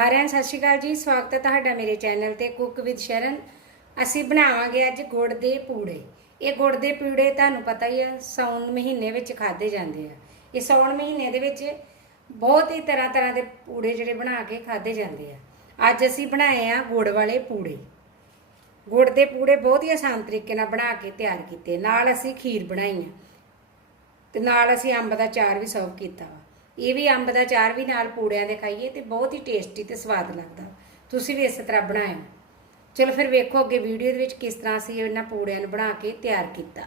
ਸਾਰਿਆਂ ਸਤਿ ਸ਼੍ਰੀ ਅਕਾਲ ਜੀ। ਸਵਾਗਤ ਹੈ ਤੁਹਾਡਾ ਮੇਰੇ ਚੈਨਲ ਤੇ ਕੁੱਕ ਵਿਦ ਸ਼ਰਨ। ਅਸੀਂ ਬਣਾਵਾਂਗੇ ਅੱਜ ਗੁੜ ਦੇ ਪੂੜੇ। ਇਹ ਗੁੜ ਦੇ ਪੂੜੇ ਤੁਹਾਨੂੰ ਪਤਾ ਹੀ ਆ, ਸਾਉਣ ਮਹੀਨੇ ਵਿੱਚ ਖਾਦੇ ਜਾਂਦੇ ਆ। ਇਹ ਸਾਉਣ ਮਹੀਨੇ ਦੇ ਵਿੱਚ ਬਹੁਤ ਹੀ ਤਰ੍ਹਾਂ ਤਰ੍ਹਾਂ ਦੇ ਪੂੜੇ ਜਿਹੜੇ ਬਣਾ ਕੇ ਖਾਦੇ ਜਾਂਦੇ ਆ। ਅੱਜ ਅਸੀਂ ਬਣਾਏ ਆ ਗੁੜ ਵਾਲੇ ਪੂੜੇ। ਗੁੜ ਦੇ ਪੂੜੇ ਬਹੁਤ ਹੀ ਆਸਾਨ ਤਰੀਕੇ ਨਾਲ ਬਣਾ ਕੇ ਤਿਆਰ ਕੀਤੇ। ਨਾਲ ਅਸੀਂ ਖੀਰ ਬਣਾਈ ਆ। ਤੇ ਨਾਲ ਅਸੀਂ ਅੰਬ ਦਾ ਚਾਰ ਵੀ ਸਰਵ ਕੀਤਾ ਵਾ। ਇਹ ਵੀ ਅੰਬ ਦਾ ਚਾਰ ਵੀ ਨਾਲ ਪੂੜਿਆਂ ਦੇ ਖਾਈਏ ਤੇ ਬਹੁਤ ਹੀ ਟੇਸਟੀ ਤੇ ਸਵਾਦ ਲੱਗਦਾ। ਤੁਸੀਂ ਵੀ ਇਸੇ ਤਰ੍ਹਾਂ ਬਣਾਇਓ। ਚਲੋ ਫਿਰ ਵੇਖੋ ਅੱਗੇ ਵੀਡੀਓ ਦੇ ਵਿੱਚ ਕਿਸ ਤਰ੍ਹਾਂ ਅਸੀਂ ਇਹਨਾਂ ਪੂੜਿਆਂ ਨੂੰ ਬਣਾ ਕੇ ਤਿਆਰ ਕੀਤਾ।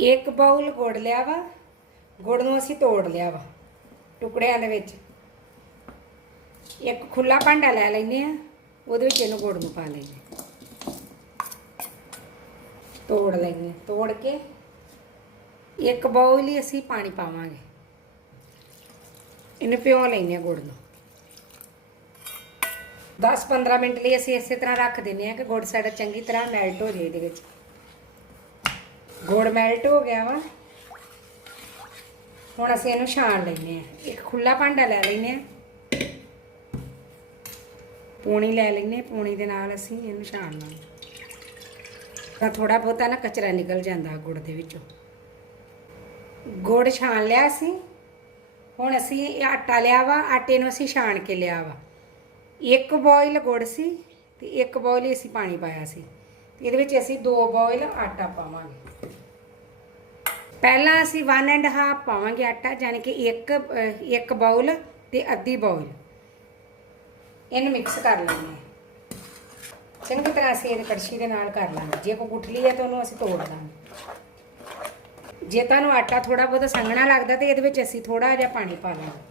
ਇੱਕ ਬਾਉਲ ਗੁੜ ਲਿਆ ਵਾ, ਗੁੜ ਨੂੰ ਅਸੀਂ ਤੋੜ ਲਿਆ ਵਾ ਟੁਕੜਿਆਂ ਦੇ ਵਿੱਚ। ਇੱਕ ਖੁੱਲਾ ਭਾਂਡਾ ਲੈ ਲੈਨੇ ਆ ਉਹਦੇ ਵਿੱਚ ਇਹਨੂੰ ਗੁੜ ਨੂੰ ਪਾ ਲਈਏ ਤੋੜ ਲੈਨੇ ਤੋੜ ਕੇ ਇੱਕ ਬਾਉਲ ਹੀ ਅਸੀਂ ਪਾਣੀ ਪਾਵਾਂਗੇ। ਇਹਨੂੰ ਪਿਓ ਲੈਨੇ ਆ ਗੁੜ ਨੂੰ। 10-15 ਮਿੰਟ ਲਈ ਅਸੀਂ ਇਸੇ ਤਰ੍ਹਾਂ ਰੱਖ ਦਿੰਨੇ ਆ ਕਿ ਗੁੜ ਸਾਡਾ ਚੰਗੀ ਤਰ੍ਹਾਂ ਮੈਲਟ ਹੋ ਜਾਏ ਇਹਦੇ ਵਿੱਚ। ਗੁੜ ਮੈਲਟ ਹੋ ਗਿਆ ਵਾ। ਹੁਣ ਅਸੀਂ ਇਹਨੂੰ ਛਾਣ ਲੈਨੇ ਆ ਇੱਕ ਖੁੱਲਾ ਭਾਂਡਾ ਲੈ ਲੈਨੇ ਆ ਪੂਣੀ ਲੈ ਲੈਨੇ ਆ ਪੂਣੀ ਦੇ ਨਾਲ ਅਸੀਂ ਇਹਨੂੰ ਛਾਣ ਲਾਂਗੇ। ਤਾਂ ਥੋੜਾ ਬਹੁਤਾ ਨਾ ਕਚਰਾ ਨਿਕਲ ਜਾਂਦਾ ਗੁੜ ਦੇ ਵਿੱਚੋਂ। ਗੁੜ ਛਾਣ ਲਿਆ ਅਸੀਂ। ਹੁਣ ਅਸੀਂ ਇਹ ਆਟਾ ਲਿਆ ਵਾ ਆਟੇ ਨੂੰ ਅਸੀਂ ਛਾਣ ਕੇ ਲਿਆ ਵਾ। ਇੱਕ ਬੋਇਲ ਗੁੜ ਸੀ ਤੇ ਇੱਕ ਬੋਇਲ ਹੀ ਅਸੀਂ ਪਾਣੀ ਪਾਇਆ ਸੀ। ਤੇ ਇਹਦੇ ਵਿੱਚ ਅਸੀਂ ਦੋ ਬੋਇਲ ਆਟਾ ਪਾਵਾਂਗੇ। ਪਹਿਲਾਂ ਅਸੀਂ 1 ਐਂਡ ਹਾਫ ਪਾਵਾਂਗੇ ਆਟਾ ਯਾਨੀ ਕਿ ਇੱਕ ਅਹ, ਇੱਕ ਬਾਉਲ ਤੇ ਅੱਧੀ ਬਾਉਲ ਇਹਨੂੰ ਮਿਕਸ ਕਰ ਲੈਂਦੇ ਚੰਗੀ ਤਰ੍ਹਾਂ ਅਸੀਂ ਇਹ ਕੜਛੀ ਦੇ ਨਾਲ ਕਰ ਲਾਂਗੇ। ਜੇ ਕੋਈ ਗੁਠਲੀ ਹੈ ਤਾਂ ਉਹਨੂੰ ਅਸੀਂ ਤੋੜ ਦਾਂਗੇ ਜੇ ਤੁਹਾਨੂੰ ਆਟਾ ਥੋੜਾ ਬਹੁਤਾ ਸੰਘਣਾ ਲੱਗਦਾ ਤੇ ਇਹਦੇ ਵਿੱਚ ਅਸੀਂ ਥੋੜਾ ਜਿਹਾ ਪਾਣੀ ਪਾ ਲਾਂਗੇ।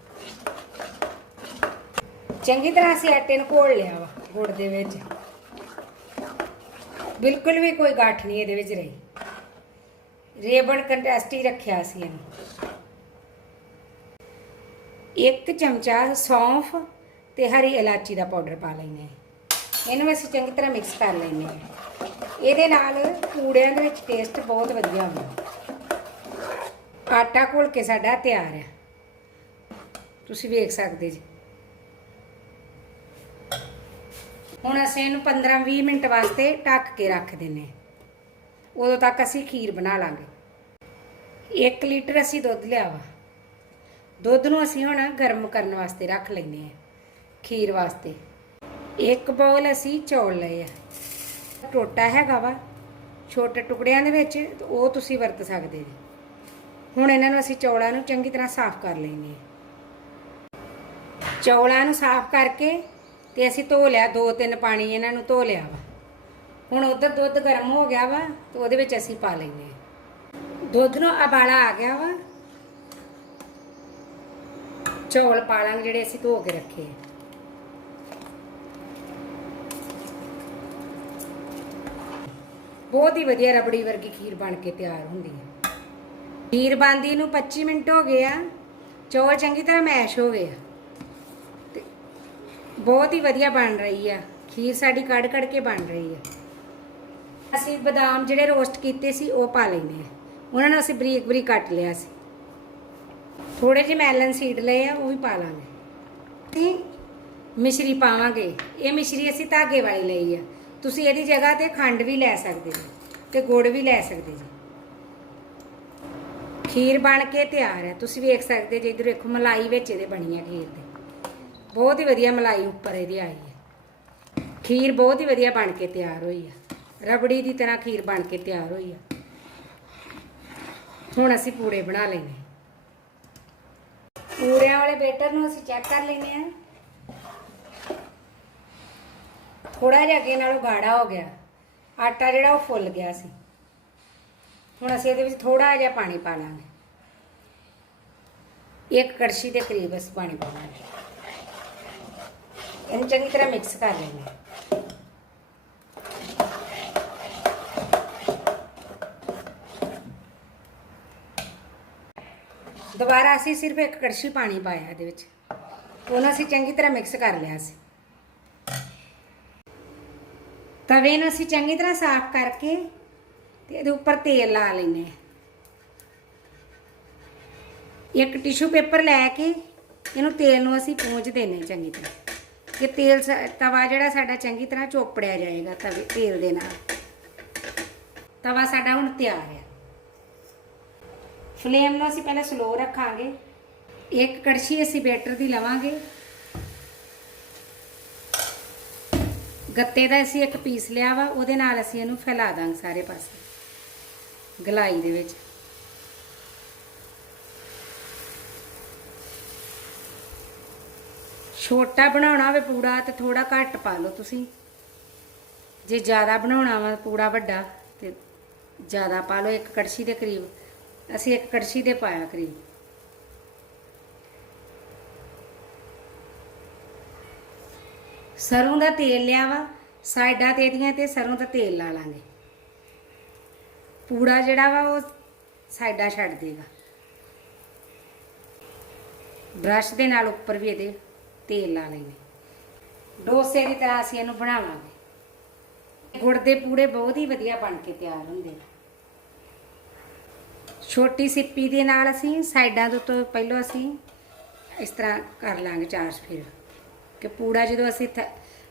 ਚੰਗੀ ਤਰ੍ਹਾਂ ਅਸੀਂ ਆਟੇ ਨੂੰ ਘੋਲ ਲਿਆ ਵਾ, ਗੁੜ ਦੇ ਵਿੱਚ। ਬਿਲਕੁਲ ਵੀ ਕੋਈ ਗਾਠ ਨਹੀਂ ਇਹਦੇ ਵਿੱਚ ਰਹੀ। ਰੇਬਨ ਕੰਟੈਸਟ ਹੀ ਰੱਖਿਆ ਸੀ ਇਹਨੂੰ। ਇੱਕ ਚਮਚਾ ਸੌਂਫ ਤੇ ਹਰੀ ਇਲਾਚੀ ਦਾ ਪਾਊਡਰ ਪਾ ਲੈਣੇ ਇਹਨੂੰ ਅਸੀਂ ਚੰਗੀ ਤਰ੍ਹਾਂ ਮਿਕਸ ਕਰ ਲੈਣੇ ਆ ਇਹਦੇ ਨਾਲ ਪੂੜਿਆਂ ਦੇ ਵਿੱਚ ਟੇਸਟ ਬਹੁਤ ਵਧੀਆ ਹੁੰਦਾ। ਆਟਾ ਘੋਲ ਕੇ ਸਾਡਾ ਤਿਆਰ ਹੈ। ਤੁਸੀਂ ਵੇਖ ਸਕਦੇ ਜੀ। ਹੁਣ ਅਸੀਂ ਇਹਨੂੰ 15-20 ਮਿੰਟ ਵਾਸਤੇ ਢੱਕ ਕੇ ਰੱਖ ਦਿੰਨੇ ਉਦੋਂ ਤੱਕ ਅਸੀਂ ਖੀਰ ਬਣਾ ਲਾਂਗੇ। 1 ਲੀਟਰ ਅਸੀਂ ਦੁੱਧ ਲਿਆ ਵਾ। ਦੁੱਧ ਨੂੰ ਅਸੀਂ ਹੁਣ ਗਰਮ ਕਰਨ ਵਾਸਤੇ ਰੱਖ ਲੈਨੇ ਆ ਖੀਰ ਵਾਸਤੇ। ਇੱਕ ਬਾਉਲ ਅਸੀਂ ਚੌਲ ਲਏ ਆ। ਟੋਟਾ ਹੈਗਾ ਵਾ, ਛੋਟੇ ਟੁਕੜਿਆਂ ਦੇ ਵਿੱਚ, ਉਹ ਤੁਸੀਂ ਵਰਤ ਸਕਦੇ ਜੀ। ਹੁਣ ਇਹਨਾਂ ਨੂੰ ਅਸੀਂ ਚੌਲਾਂ ਨੂੰ ਚੰਗੀ ਤਰ੍ਹਾਂ ਸਾਫ਼ ਕਰ ਲੈਨੇ ਚੌਲਾਂ ਨੂੰ ਸਾਫ਼ ਕਰਕੇ ਤੇ ਅਸੀਂ ਧੋ ਲਿਆ, ਦੋ ਤਿੰਨ ਪਾਣੀ ਇਹਨਾਂ ਨੂੰ ਧੋ ਲਿਆ ਵਾ। ਹੁਣ ਉਧਰ ਦੁੱਧ ਗਰਮ ਹੋ ਗਿਆ ਵਾ ਤੇ ਉਹਦੇ ਵਿੱਚ ਅਸੀਂ ਪਾ ਲੈਨੇ ਦੁੱਧ ਨੂੰ ਉਬਾਲਾ ਆ ਗਿਆ ਵਾ। ਚੌਲ ਪਾ ਲਾਂਗੇ ਜਿਹੜੇ ਅਸੀਂ ਧੋ ਕੇ ਰੱਖੇ ਆ। ਬਹੁਤ ਹੀ ਵਧੀਆ ਰਬੜੀ ਵਰਗੀ ਖੀਰ ਬਣ ਕੇ ਤਿਆਰ ਹੁੰਦੀ ਹੈ। ਖੀਰ ਬਣਦੀ ਨੂੰ 25 ਮਿੰਟ ਹੋ ਗਏ ਆ। ਚੌਲ ਚੰਗੀ ਤਰ੍ਹਾਂ ਮੈਸ਼ ਹੋ ਗਏ ਆ। ਤੇ ਬਹੁਤ ਹੀ ਵਧੀਆ ਬਣ ਰਹੀ ਆ। ਖੀਰ ਸਾਡੀ ਕੱਢ ਕੜ ਕੇ ਬਣ ਰਹੀ ਆ। ਅਸੀਂ ਬਦਾਮ ਜਿਹੜੇ ਰੋਸਟ ਕੀਤੇ ਸੀ, ਉਹ ਪਾ ਲੈਨੇ ਆ। ਉਹਨਾਂ ਨੂੰ ਅਸੀਂ ਬਰੀਕ ਬਰੀਕ ਕੱਟ ਲਿਆ ਸੀ। ਥੋੜੇ ਜਿਹੇ ਮੈਲਨ ਸੀਡ ਲਏ ਆ, ਉਹ ਵੀ ਪਾ ਲਾਂਗੇ। ਅਸੀਂ ਮਿਸ਼ਰੀ ਪਾਵਾਂਗੇ। ਇਹ ਮਿਸ਼ਰੀ ਅਸੀਂ ਧਾਗੇ ਵਾਲੀ ਲਈ ਆ। ਤੁਸੀਂ ਇਹਦੀ ਜਗ੍ਹਾ ਤੇ ਖੰਡ ਵੀ ਲੈ ਸਕਦੇ ਜੀ ਤੇ ਗੁੜ ਵੀ ਲੈ ਸਕਦੇ ਜੀ ਖੀਰ ਬਣ ਕੇ ਤਿਆਰ ਹੈ। ਤੁਸੀਂ ਵੇਖ ਸਕਦੇ ਜੇ ਇਧਰ ਦੇਖੋ, ਮਲਾਈ ਵਿੱਚ ਇਹਦੇ ਬਣੀ ਹੈ ਖੀਰ ਦੇ। ਬਹੁਤ ਹੀ ਵਧੀਆ ਮਲਾਈ ਉੱਪਰ ਇਹਦੀ ਆਈ ਹੈ। ਖੀਰ ਬਹੁਤ ਹੀ ਵਧੀਆ ਬਣ ਕੇ ਤਿਆਰ ਹੋਈ ਆ। ਰਬੜੀ ਦੀ ਤਰ੍ਹਾਂ ਖੀਰ ਬਣ ਕੇ ਤਿਆਰ ਹੋਈ ਆ। ਹੁਣ ਅਸੀਂ ਪੂੜੇ ਬਣਾ ਲੈਨੇ ਪੂੜਿਆਂ ਵਾਲੇ ਬੇਟਰ ਨੂੰ ਅਸੀਂ ਚੈੱਕ ਕਰ ਲੈਨੇ ਆ ਥੋੜਾ ਜਿਹਾ ਅੱਗੇ ਨਾਲੋਂ ਗਾੜਾ ਹੋ ਗਿਆ। ਆਟਾ ਜਿਹੜਾ ਉਹ ਫੁੱਲ ਗਿਆ ਸੀ। ਹੁਣ ਅਸੀਂ ਇਹਦੇ ਵਿੱਚ ਥੋੜਾ ਜਿਹਾ ਪਾਣੀ ਪਾ ਲਾਂਗੇ। ਇੱਕ ਕੜਛੀ ਦੇ ਕਰੀਬ ਅਸੀਂ ਪਾਣੀ ਪਾਵਾਂਗੇ ਇਹਨੂੰ ਚੰਗੀ ਤਰ੍ਹਾਂ ਮਿਕਸ ਕਰ ਲੈਣਾ ਦੁਬਾਰਾ ਅਸੀਂ ਸਿਰਫ ਇੱਕ ਕੜਛੀ ਪਾਣੀ ਪਾਇਆ ਇਹਦੇ ਵਿੱਚ। ਉਹਨੂੰ ਅਸੀਂ ਚੰਗੀ ਤਰ੍ਹਾਂ ਮਿਕਸ ਕਰ ਲਿਆ ਸੀ। ਤਵੇ ਨੂੰ ਅਸੀਂ ਚੰਗੀ ਤਰ੍ਹਾਂ ਸਾਫ਼ ਕਰਕੇ ਤੇ ਇਹਦੇ ਉੱਪਰ ਤੇਲ ਲਾ ਲੈਨੇ ਆ ਇੱਕ ਟਿਸ਼ੂ ਪੇਪਰ ਲੈ ਕੇ ਇਹਨੂੰ ਤੇਲ ਨੂੰ ਅਸੀਂ ਪੂੰਝ ਦੇਣੇ ਚੰਗੀ ਤਰ੍ਹਾਂ। ਕਿ ਤੇਲ ਸਾ- ਤਵਾ ਜਿਹੜਾ ਸਾਡਾ ਚੰਗੀ ਤਰ੍ਹਾਂ ਚੋਪੜਿਆ ਜਾਏਗਾ ਤਵੇ, ਤੇਲ ਦੇ ਨਾਲ। ਤਵਾ ਸਾਡਾ ਹੁਣ ਤਿਆਰ ਹੈ। ਫਲੇਮ ਨੂੰ ਅਸੀਂ ਪਹਿਲਾਂ ਸਲੋ ਰੱਖਾਂਗੇ। ਇੱਕ ਕੜਛੀ ਅਸੀਂ ਬੈਟਰ ਦੀ ਲਵਾਂਗੇ। ਗੱਤੇ ਦਾ ਅਸੀਂ ਇੱਕ ਪੀਸ ਲਿਆ ਵਾ, ਉਹਦੇ ਨਾਲ ਅਸੀਂ ਇਹਨੂੰ ਫੈਲਾ ਦਾਂਗੇ ਸਾਰੇ ਪਾਸੇ। ਗਲਾਈ ਦੇ ਵਿੱਚ। ਛੋਟਾ ਬਣਾਉਣਾ ਹੋਵੇ ਪੂੜਾ ਤੇ ਥੋੜਾ ਘੱਟ ਪਾ ਲਓ ਤੁਸੀਂ। ਜੇ ਜ਼ਿਆਦਾ ਬਣਾਉਣਾ ਵਾ ਪੂੜਾ ਵੱਡਾ ਤੇ ਜ਼ਿਆਦਾ ਪਾ ਲਓ ਇੱਕ ਕੜਛੀ ਦੇ ਕਰੀਬ। ਅਸੀਂ ਇੱਕ ਕੜਛੀ ਦੇ ਪਾਇਆ ਕਰੀਬ। ਸਰੋਂ ਦਾ ਤੇਲ ਲਿਆ ਵਾ ਸਾਈਡਾਂ ਤੇ ਇਹਦੀਆਂ ਤੇ ਸਰੋਂ ਦਾ ਤੇਲ ਲਾ ਲਾਂਗੇ। ਪੂੜਾ ਜਿਹੜਾ ਵਾ ਉਹ ਸਾਈਡਾਂ ਛੱਡ ਦੇਗਾ। ਬ੍ਰਸ਼ ਦੇ ਨਾਲ ਉੱਪਰ ਵੀ ਇਹਦੇ ਤੇਲ ਲਾ ਲੈਂਗੇ ਡੋਸੇ ਦੀ ਤਰ੍ਹਾਂ ਅਸੀਂ ਇਹਨੂੰ ਬਣਾਵਾਂਗੇ। ਗੁੜ ਦੇ ਪੂੜੇ ਬਹੁਤ ਹੀ ਵਧੀਆ ਬਣ ਕੇ ਤਿਆਰ ਹੁੰਦੇ ਨੇ। ਛੋਟੀ ਸਿੱਪੀ ਦੇ ਨਾਲ ਅਸੀਂ ਸਾਈਡਾਂ ਤੋਂ ਤੋਂ ਪਹਿਲਾਂ ਅਸੀਂ ਇਸ ਤਰ੍ਹਾਂ ਕਰ ਲਾਂਗੇ ਚਾਰ ਫਿਰ ਕਿ ਪੂੜਾ ਜਦੋਂ ਅਸੀਂ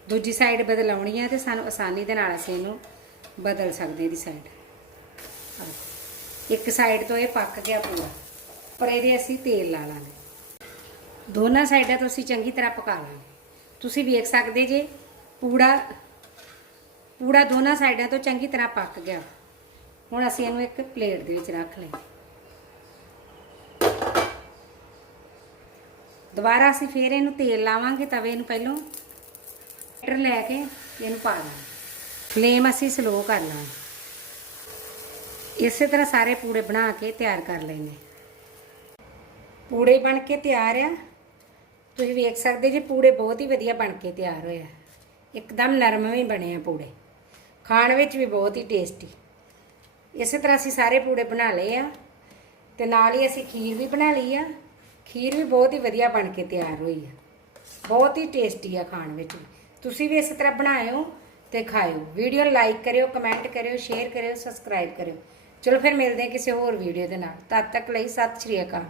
ਦੂਜੀ ਸਾਈਡ ਬਦਲਾਉਣੀ ਹੈ ਤੇ ਸਾਨੂੰ ਆਸਾਨੀ ਦੇ ਨਾਲ ਅਸੀਂ ਇਹਨੂੰ ਬਦਲ ਸਕਦੇ ਇਹਦੀ ਸਾਈਡ ਇੱਕ ਸਾਈਡ ਤੋਂ ਇਹ ਪੱਕ ਗਿਆ ਪੂਰਾ। ਪਰ ਇਹਦੇ ਅਸੀਂ ਤੇਲ ਲਾ ਲਾਂਗੇ। ਦੋਨਾਂ ਸਾਈਡਾਂ ਤੋਂ ਅਸੀਂ ਚੰਗੀ ਤਰ੍ਹਾਂ ਪਕਾ ਲਾਂਗੇ। ਤੁਸੀਂ ਵੇਖ ਸਕਦੇ ਜੇ, ਪੂੜਾ ਪੂੜਾ ਦੋਨਾਂ ਸਾਈਡਾਂ ਤੋਂ ਚੰਗੀ ਤਰ੍ਹਾਂ ਪੱਕ ਗਿਆ। ਹੁਣ ਅਸੀਂ ਇਹਨੂੰ ਇੱਕ ਪਲੇਟ ਦੇ ਵਿੱਚ ਰੱਖ ਲਈਏ। ਦੁਬਾਰਾ ਅਸੀਂ ਫੇਰ ਇਹਨੂੰ ਤੇਲ ਲਾਵਾਂਗੇ, ਤਵੇ ਨੂੰ ਪਹਿਲੋਂ ਬੈਟਰ ਲੈ ਕੇ ਇਹਨੂੰ ਪਾ ਦਾਂਗੇ। ਫਲੇਮ ਅਸੀਂ ਸਲੋ ਕਰ ਲਾਂਗੇ। ਇਸੇ ਤਰ੍ਹਾਂ ਸਾਰੇ ਪੂੜੇ ਬਣਾ ਕੇ ਤਿਆਰ ਕਰ ਲੈਣੇ ਪੂੜੇ ਬਣ ਕੇ ਤਿਆਰ ਆ। ਤੁਸੀਂ ਵੇਖ ਸਕਦੇ ਜੇ ਪੂੜੇ ਬਹੁਤ ਹੀ ਵਧੀਆ ਬਣ ਕੇ ਤਿਆਰ ਹੋਏ ਆ। ਇੱਕਦਮ ਨਰਮ ਵੀ ਬਣੇ ਆ ਪੂੜੇ। ਖਾਣ ਵਿੱਚ ਵੀ ਬਹੁਤ ਹੀ ਟੇਸਟੀ। ਇਸੇ ਤਰ੍ਹਾਂ ਅਸੀਂ ਸਾਰੇ ਪੂੜੇ ਬਣਾ ਲਏ ਆ ਤੇ ਨਾਲ ਹੀ ਅਸੀਂ ਖੀਰ ਵੀ ਬਣਾ ਲਈ ਆ। ਖੀਰ ਵੀ ਬਹੁਤ ਹੀ ਵਧੀਆ ਬਣ ਕੇ ਤਿਆਰ ਹੋਈ ਆ। ਬਹੁਤ ਹੀ ਟੇਸਟੀ ਆ ਖਾਣ ਵਿੱਚ ਵੀ। ਤੁਸੀਂ ਵੀ ਇਸੇ ਤਰ੍ਹਾਂ ਬਣਾਇਓ ਤੇ ਖਾਇਓ। ਵੀਡੀਓ ਲਾਈਕ ਕਰਿਓ, ਕਮੈਂਟ ਕਰਿਓ, ਸ਼ੇਅਰ ਕਰਿਓ, ਸਬਸਕ੍ਰਾਈਬ ਕਰਿਓ। ਚਲੋ ਫਿਰ ਮਿਲਦੇ ਹਾਂ ਕਿਸੇ ਹੋਰ ਵੀਡੀਓ ਦੇ ਨਾਲ। ਤਦ ਤੱਕ ਲਈ ਸਤਿ ਸ਼੍ਰੀ ਅਕਾਲ।